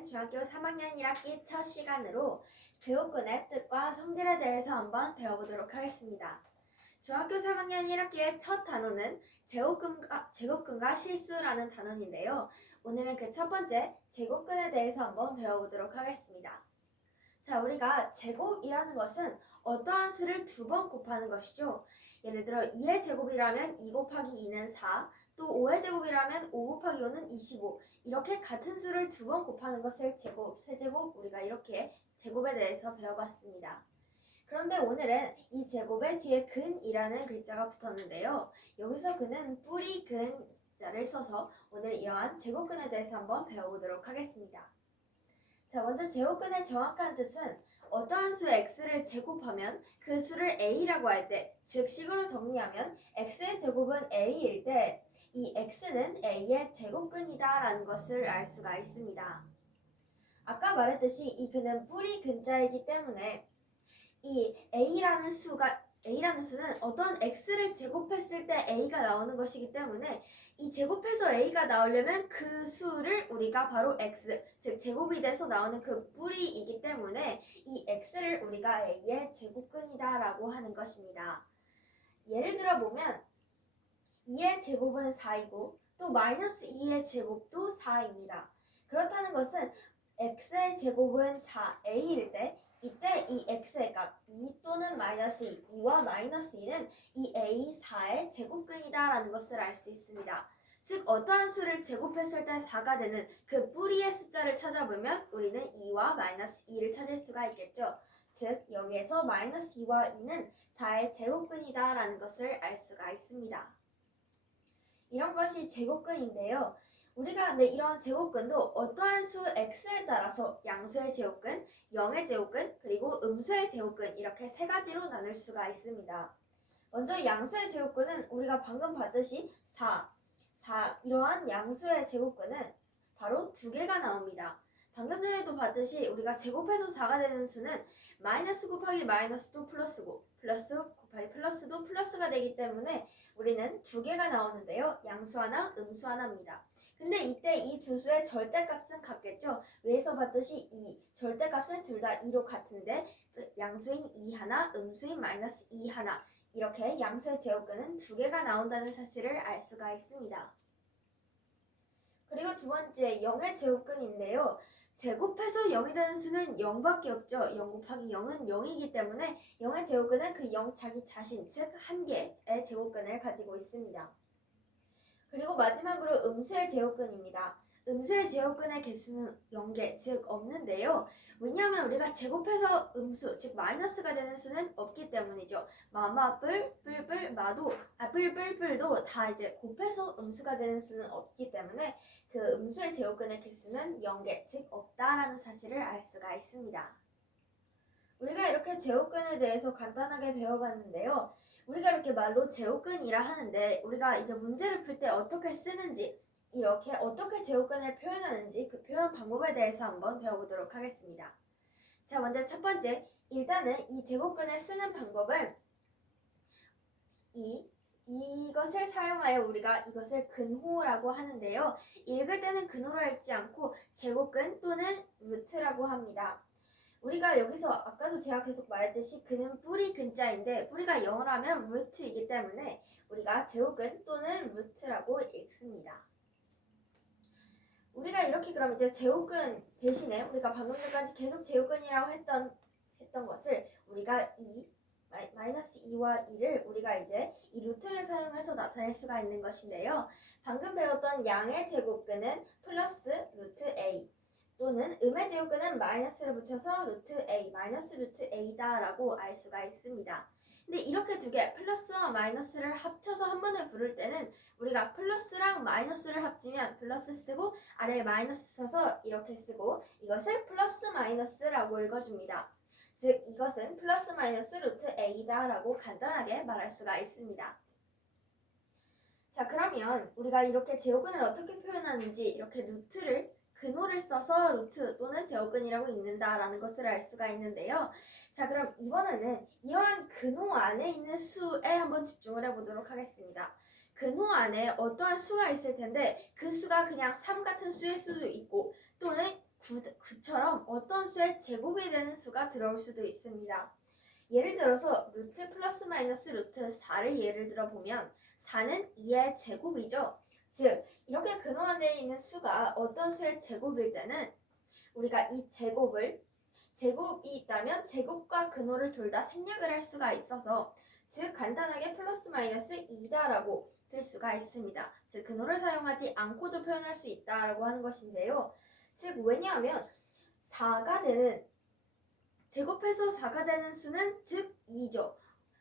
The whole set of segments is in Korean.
오늘은 중학교 3학년 1학기 첫 시간으로 제곱근의 뜻과 성질에 대해서 한번 배워보도록 하겠습니다. 중학교 3학년 1학기의 첫 단어는 제곱근과 실수라는 단어인데요. 오늘은 그 첫 번째 제곱근에 대해서 한번 배워보도록 하겠습니다. 자, 우리가 제곱이라는 것은 어떠한 수를 두 번 곱하는 것이죠. 예를 들어 2의 제곱이라면 2 곱하기 2는 4, 또 5의 제곱이라면 5 곱하기 5는 25, 이렇게 같은 수를 두 번 곱하는 것을 제곱, 세제곱, 우리가 이렇게 제곱에 대해서 배워봤습니다. 그런데 오늘은 이 제곱의 뒤에 근이라는 글자가 붙었는데요. 여기서 근은 뿌리 근자를 써서 오늘 이러한 제곱근에 대해서 한번 배워보도록 하겠습니다. 자, 먼저 제곱근의 정확한 뜻은 어떠한 수 x를 제곱하면 그 수를 a라고 할 때, 즉 식으로 정리하면 x의 제곱은 a일 때 이 x는 a의 제곱근이다 라는 것을 알 수가 있습니다. 아까 말했듯이 이 근은 뿌리 근자이기 때문에 이 a라는 수는 어떤 x를 제곱했을 때 a가 나오는 것이기 때문에 이 제곱해서 a가 나오려면 그 수를 우리가 바로 x, 즉 제곱이 돼서 나오는 그 뿌리이기 때문에 이 x를 우리가 a의 제곱근이다 라고 하는 것입니다. 예를 들어 보면 2의 제곱은 4이고 또 마이너스 2의 제곱도 4입니다. 그렇다는 것은 x의 제곱은 4a일 때 이때 이 x의 값 2 또는 마이너스 2, 2와 마이너스 2는 이 a 4의 제곱근이다 라는 것을 알 수 있습니다. 즉 어떠한 수를 제곱했을 때 4가 되는 그 뿌리의 숫자를 찾아보면 우리는 2와 마이너스 2를 찾을 수가 있겠죠. 즉 여기에서 마이너스 2와 2는 4의 제곱근이다 라는 것을 알 수가 있습니다. 이런 것이 제곱근인데요. 우리가 이런 제곱근도 어떠한 수 x에 따라서 양수의 제곱근, 0의 제곱근, 그리고 음수의 제곱근 이렇게 세 가지로 나눌 수가 있습니다. 먼저 양수의 제곱근은 우리가 방금 봤듯이 4 이러한 양수의 제곱근은 바로 두 개가 나옵니다. 방금 전에도 봤듯이 우리가 제곱해서 4가 되는 수는 마이너스 곱하기 마이너스도 플러스고 플러스 곱하기 플러스도 플러스가 되기 때문에 우리는 두 개가 나오는데요. 양수 하나, 음수 하나입니다. 근데 이때 이 두 수의 절대값은 같겠죠. 위에서 봤듯이 2, 절대값은 둘 다 2로 같은데 양수인 2 하나, 음수인 마이너스 2 하나, 이렇게 양수의 제곱근은 두 개가 나온다는 사실을 알 수가 있습니다. 그리고 두 번째 0의 제곱근인데요. 제곱해서 0이 되는 수는 0밖에 없죠. 0 곱하기 0은 0이기 때문에 0의 제곱근은 그 0 자기 자신, 즉 한 개의 제곱근을 가지고 있습니다. 그리고 마지막으로 음수의 제곱근입니다. 음수의 제곱근의 개수는 0개, 즉 없는데요. 왜냐하면 우리가 제곱해서 음수, 즉 마이너스가 되는 수는 없기 때문이죠. 뿔뿔도 다 이제 곱해서 음수가 되는 수는 없기 때문에 그 음수의 제곱근의 개수는 0개, 즉 없다라는 사실을 알 수가 있습니다. 우리가 이렇게 제곱근에 대해서 간단하게 배워봤는데요. 우리가 이렇게 말로 제곱근이라 하는데 우리가 이제 문제를 풀 때 어떻게 쓰는지, 이렇게 어떻게 제곱근을 표현하는지 그 표현 방법에 대해서 한번 배워보도록 하겠습니다. 자, 먼저 첫 번째, 일단은 이 제곱근을 쓰는 방법은 이것을 사용하여 우리가 이것을 근호라고 하는데요. 읽을 때는 근호라 읽지 않고 제곱근 또는 루트라고 합니다. 우리가 여기서 아까도 제가 계속 말했듯이 근은 뿌리 근자인데 뿌리가 0이라면 루트이기 때문에 우리가 제곱근 또는 루트라고 읽습니다. 우리가 이렇게 그럼 이제 제곱근 대신에 우리가 방금 전까지 계속 제곱근이라고 했던 것을 우리가 마이너스 2와 2를 우리가 이제 이 루트를 사용해서 나타낼 수가 있는 것인데요. 방금 배웠던 양의 제곱근은 플러스 루트 a 또는 음의 제곱근은 마이너스를 붙여서 루트 a, 마이너스 루트 a다 라고 알 수가 있습니다. 근데 이렇게 두 개, 플러스와 마이너스를 합쳐서 한 번에 부를 때는 우리가 플러스랑 마이너스를 합치면 플러스 쓰고 아래에 마이너스 써서 이렇게 쓰고 이것을 플러스 마이너스라고 읽어줍니다. 즉 이것은 플러스 마이너스 루트 a다 라고 간단하게 말할 수가 있습니다. 자, 그러면 우리가 이렇게 제곱근을 어떻게 표현하는지 이렇게 근호를 써서 루트 또는 제곱근이라고 읽는다라는 것을 알 수가 있는데요. 자, 그럼 이번에는 이러한 근호 안에 있는 수에 한번 집중을 해보도록 하겠습니다. 근호 안에 어떠한 수가 있을 텐데 그 수가 그냥 3 같은 수일 수도 있고 또는 9처럼 어떤 수의 제곱이 되는 수가 들어올 수도 있습니다. 예를 들어서 루트 플러스 마이너스 루트 4를 예를 들어 보면 4는 2의 제곱이죠. 즉 이렇게 근호 안에 있는 수가 어떤 수의 제곱일 때는 우리가 이 제곱이 있다면 제곱과 근호를 둘 다 생략을 할 수가 있어서 즉 간단하게 플러스 마이너스 2다라고 쓸 수가 있습니다. 즉 근호를 사용하지 않고도 표현할 수 있다라고 하는 것인데요. 즉 왜냐하면 4가 되는 제곱해서 4가 되는 수는 즉 2죠.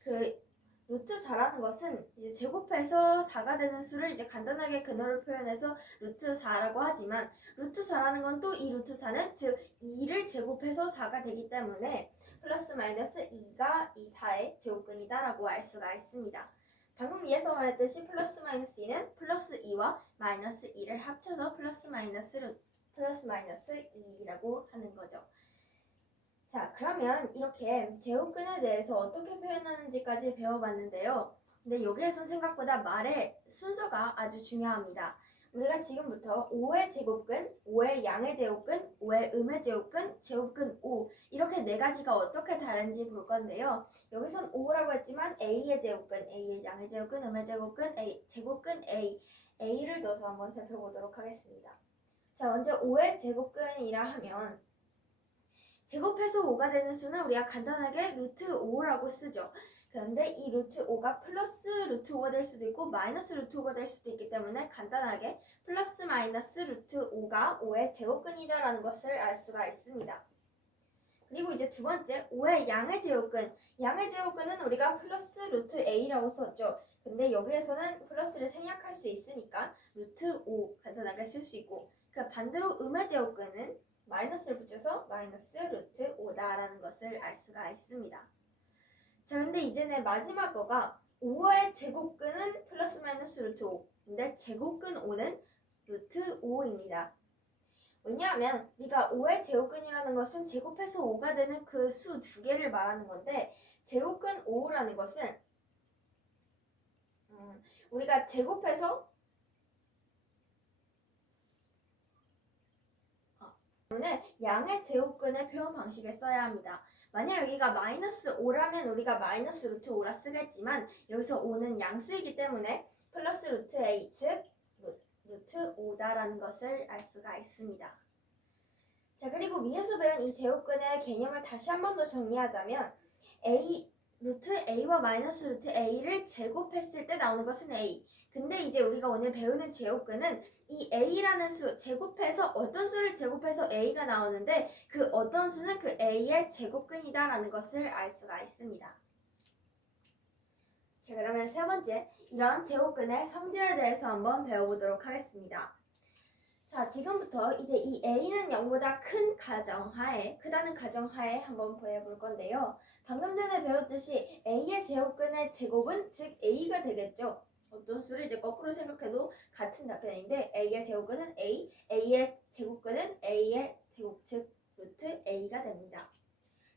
그 루트 4라는 것은 이제 제곱해서 4가 되는 수를 이제 간단하게 근호를 표현해서 루트 4라고 하지만 루트 4라는 건 또 이 루트 4는 즉 2를 제곱해서 4가 되기 때문에 플러스 마이너스 2가 이 4의 제곱근이다라고 알 수가 있습니다. 방금 위에서 말했듯이 플러스 마이너스 2는 플러스 2와 마이너스 2를 합쳐서 플러스 마이너스 2라고 하는 거죠. 자, 그러면 이렇게 제곱근에 대해서 어떻게 표현하는지까지 배워봤는데요. 근데 여기에선 생각보다 말의 순서가 아주 중요합니다. 우리가 지금부터 5의 제곱근, 5의 양의 제곱근, 5의 음의 제곱근, 제곱근 5 이렇게 네 가지가 어떻게 다른지 볼 건데요. 여기선 5라고 했지만 A의 제곱근, A의 양의 제곱근, 음의 제곱근, 제곱근 A를 넣어서 한번 살펴보도록 하겠습니다. 자, 먼저 5의 제곱근이라 하면 제곱해서 5가 되는 수는 우리가 간단하게 루트 5라고 쓰죠. 그런데 이 루트 5가 플러스 루트 5가 될 수도 있고 마이너스 루트 5가 될 수도 있기 때문에 간단하게 플러스 마이너스 루트 5가 5의 제곱근이다라는 것을 알 수가 있습니다. 그리고 이제 두 번째 5의 양의 제곱근. 양의 제곱근은 우리가 플러스 루트 A라고 썼죠. 근데 여기에서는 플러스를 생략할 수 있으니까 루트 5 간단하게 쓸 수 있고 그 반대로 음의 제곱근은 마이너스를 붙여서 마이너스 루트 5다라는 것을 알 수가 있습니다. 자, 근데 이제는 마지막 거가 5의 제곱근은 플러스 마이너스 루트 5. 근데 제곱근 5는 루트 5입니다. 왜냐하면 우리가 5의 제곱근이라는 것은 제곱해서 5가 되는 그 수 두 개를 말하는 건데 제곱근 5라는 것은 우리가 제곱해서 양의 제곱근의 표현 방식을 써야 합니다. 만약 여기가 마이너스 5라면 우리가 마이너스 루트 5라 쓰겠지만 여기서 5는 양수이기 때문에 플러스 루트 A 즉 루트 5다라는 것을 알 수가 있습니다. 자, 그리고 위에서 배운 이 제곱근의 개념을 다시 한 번 더 정리하자면 루트 A와 마이너스 루트 A를 제곱했을 때 나오는 것은 A. 근데 이제 우리가 오늘 배우는 제곱근은 이 A라는 수 제곱해서 어떤 수를 제곱해서 A가 나오는데 그 어떤 수는 그 A의 제곱근이다라는 것을 알 수가 있습니다. 자, 그러면 세 번째, 이런 제곱근의 성질에 대해서 한번 배워보도록 하겠습니다. 자, 지금부터 이제 이 A는 0보다 크다는 가정하에 한번 보여볼 건데요. 방금 전에 배웠듯이 A의 제곱근의 제곱은 즉 A가 되겠죠. 어떤 수를 이제 거꾸로 생각해도 같은 답변인데 A의 제곱근은 A의 제곱근은 A의 제곱 즉 루트 A가 됩니다.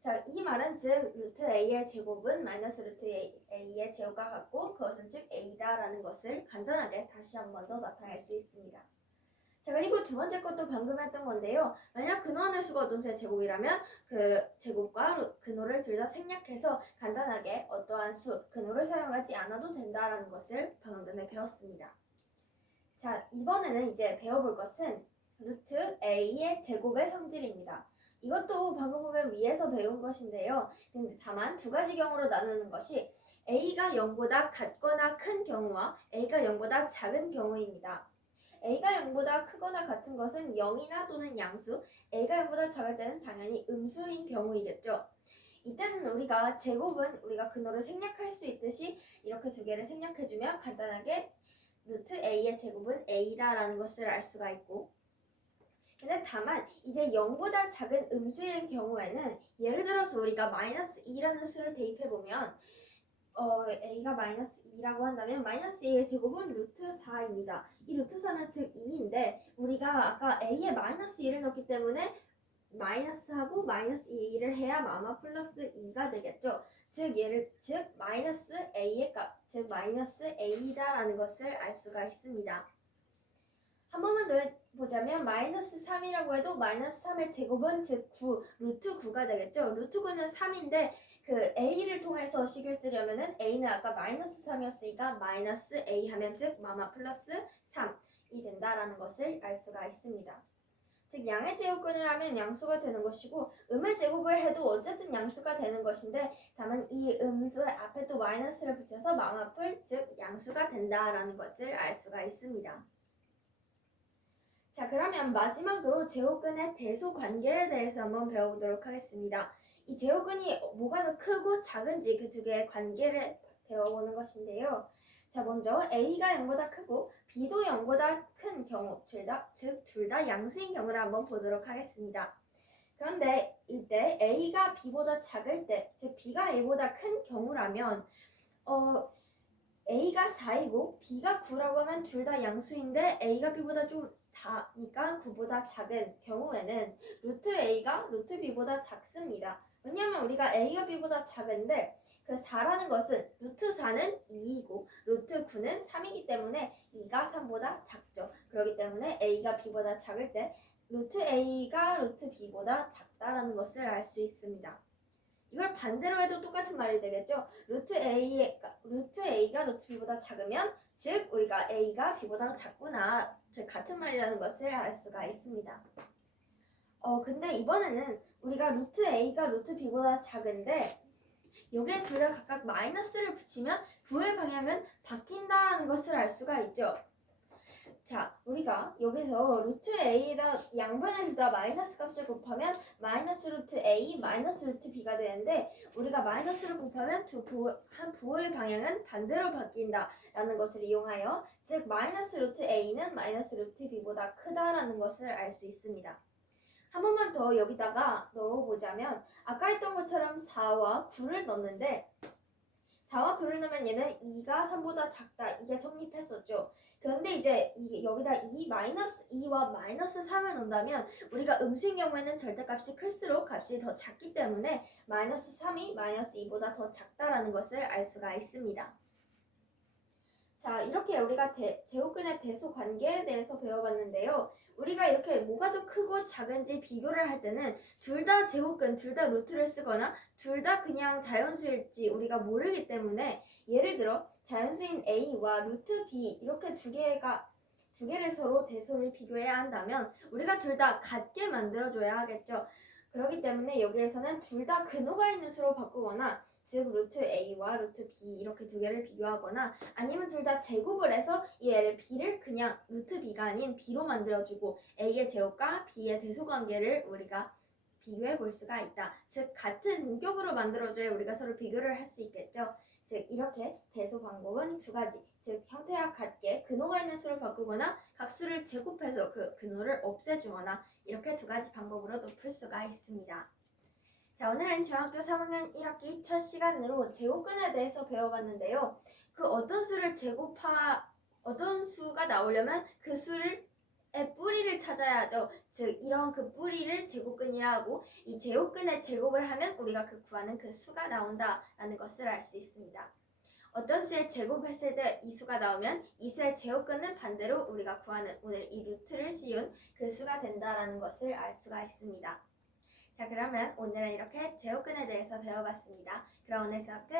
자, 이 말은 즉 루트 A의 제곱은 마이너스 루트 A의 제곱과 같고 그것은 즉 A다라는 것을 간단하게 다시 한 번 더 나타낼 수 있습니다. 자, 그리고 두 번째 것도 방금 했던 건데요. 만약 근호 안의 수가 어떤 수의 제곱이라면 그 제곱과 근호를 둘 다 생략해서 간단하게 어떠한 수, 근호를 사용하지 않아도 된다라는 것을 방금 전에 배웠습니다. 자, 이번에는 이제 배워볼 것은 루트 A의 제곱의 성질입니다. 이것도 방금 보면 위에서 배운 것인데요. 근데 다만 두 가지 경우로 나누는 것이 A가 0보다 같거나 큰 경우와 A가 0보다 작은 경우입니다. A가 0보다 크거나 같은 것은 0이나 또는 양수, A가 0보다 작을 때는 당연히 음수인 경우이겠죠. 이때는 우리가 제곱은 우리가 근호를 생략할 수 있듯이 이렇게 두 개를 생략해주면 간단하게 루트 A의 제곱은 A다라는 것을 알 수가 있고 근데 다만 이제 0보다 작은 음수인 경우에는 예를 들어서 우리가 마이너스 2라는 수를 대입해보면 A가 마이너스 2라고 한다면 마이너스 A의 제곱은 루트 4입니다. 이 루트 4는 즉 2인데 우리가 아까 A에 마이너스 2를 넣기 때문에 마이너스하고 마이너스 2를 해야 마마 플러스 2가 되겠죠. 즉 마이너스 A의 값, 즉 마이너스 A다라는 것을 알 수가 있습니다. 한 번만 더 보자면 마이너스 3이라고 해도 마이너스 3의 제곱은 즉 9, 루트 9가 되겠죠. 루트 9는 3인데 그 a를 통해서 식을 쓰려면은 a는 아까 마이너스 3이었으니까 마이너스 a 하면 즉 마마 플러스 3이 된다라는 것을 알 수가 있습니다. 즉 양의 제곱근을 하면 양수가 되는 것이고 음의 제곱을 해도 어쨌든 양수가 되는 것인데 다만 이 음수의 앞에 또 마이너스를 붙여서 마마풀 즉 양수가 된다라는 것을 알 수가 있습니다. 자, 그러면 마지막으로 제곱근의 대소 관계에 대해서 한번 배워보도록 하겠습니다. 이 제곱근이 뭐가 더 크고 작은지 그 두 개의 관계를 배워보는 것인데요. 자, 먼저 A가 0보다 크고 B도 0보다 큰 경우, 둘 다 양수인 경우를 한번 보도록 하겠습니다. 그런데 이때 A가 B보다 작을 때, 즉 B가 A보다 큰 경우라면 A가 4이고 B가 9라고 하면 둘 다 양수인데 A가 B보다 좀 4니까 9보다 작은 경우에는 루트 A가 루트 B보다 작습니다. 왜냐하면 우리가 A가 B보다 작은데 그 4라는 것은 루트 4는 2이고 루트 9는 3이기 때문에 2가 3보다 작죠. 그렇기 때문에 A가 B보다 작을 때 루트 A가 루트 B보다 작다라는 것을 알 수 있습니다. 이걸 반대로 해도 똑같은 말이 되겠죠. 루트 A가 루트 B보다 작으면 즉 우리가 A가 B보다 작구나, 즉 같은 말이라는 것을 알 수가 있습니다. 근데 이번에는 우리가 루트 A가 루트 B보다 작은데 여기에 둘 다 각각 마이너스를 붙이면 부의 방향은 바뀐다라는 것을 알 수가 있죠. 자, 우리가 여기서 루트 A에다 양변에 둘 다 마이너스 값을 곱하면 마이너스 루트 A, 마이너스 루트 B가 되는데 우리가 마이너스를 곱하면 한 부호의 방향은 반대로 바뀐다라는 것을 이용하여 즉 마이너스 루트 A는 마이너스 루트 B보다 크다라는 것을 알 수 있습니다. 한 번만 더 여기다가 넣어보자면 아까 했던 것처럼 4와 9를 넣는데 4와 9를 넣으면 얘는 2가 3보다 작다 이게 성립했었죠. 그런데 이제 여기다 2와 마이너스 3을 넣는다면 우리가 음수인 경우에는 절대값이 클수록 값이 더 작기 때문에 마이너스 3이 마이너스 2보다 더 작다라는 것을 알 수가 있습니다. 자, 이렇게 우리가 제곱근의 대소 관계에 대해서 배워봤는데요. 우리가 이렇게 뭐가 더 크고 작은지 비교를 할 때는 둘 다 제곱근, 둘 다 루트를 쓰거나 둘 다 그냥 자연수일지 우리가 모르기 때문에 예를 들어 자연수인 A와 루트 B 이렇게 두 개를 서로 대소를 비교해야 한다면 우리가 둘 다 같게 만들어줘야 하겠죠. 그렇기 때문에 여기에서는 둘 다 근호가 있는 수로 바꾸거나 즉 루트 A와 루트 B 이렇게 두 개를 비교하거나 아니면 둘 다 제곱을 해서 이 L을 B를 그냥 루트 B가 아닌 B로 만들어주고 A의 제곱과 B의 대소관계를 우리가 비교해 볼 수가 있다. 즉 같은 인격으로 만들어줘야 우리가 서로 비교를 할 수 있겠죠. 즉 이렇게 대소 방법은 두 가지, 즉 형태와 같게 근호가 있는 수를 바꾸거나 각수를 제곱해서 그 근호를 없애주거나 이렇게 두 가지 방법으로 풀 수가 있습니다. 자, 오늘은 중학교 3학년 1학기 첫 시간으로 제곱근에 대해서 배워봤는데요. 어떤 수가 나오려면 그 수의 뿌리를 찾아야죠. 즉 이런 그 뿌리를 제곱근이라 하고 이 제곱근의 제곱을 하면 우리가 그 구하는 그 수가 나온다라는 것을 알 수 있습니다. 어떤 수의 제곱했을 때 이 수가 나오면 이 수의 제곱근은 반대로 우리가 구하는 오늘 이 루트를 씌운 그 수가 된다라는 것을 알 수가 있습니다. 자, 그러면 오늘은 이렇게 제곱근에 대해서 배워봤습니다. 그럼 오늘 수업 끝!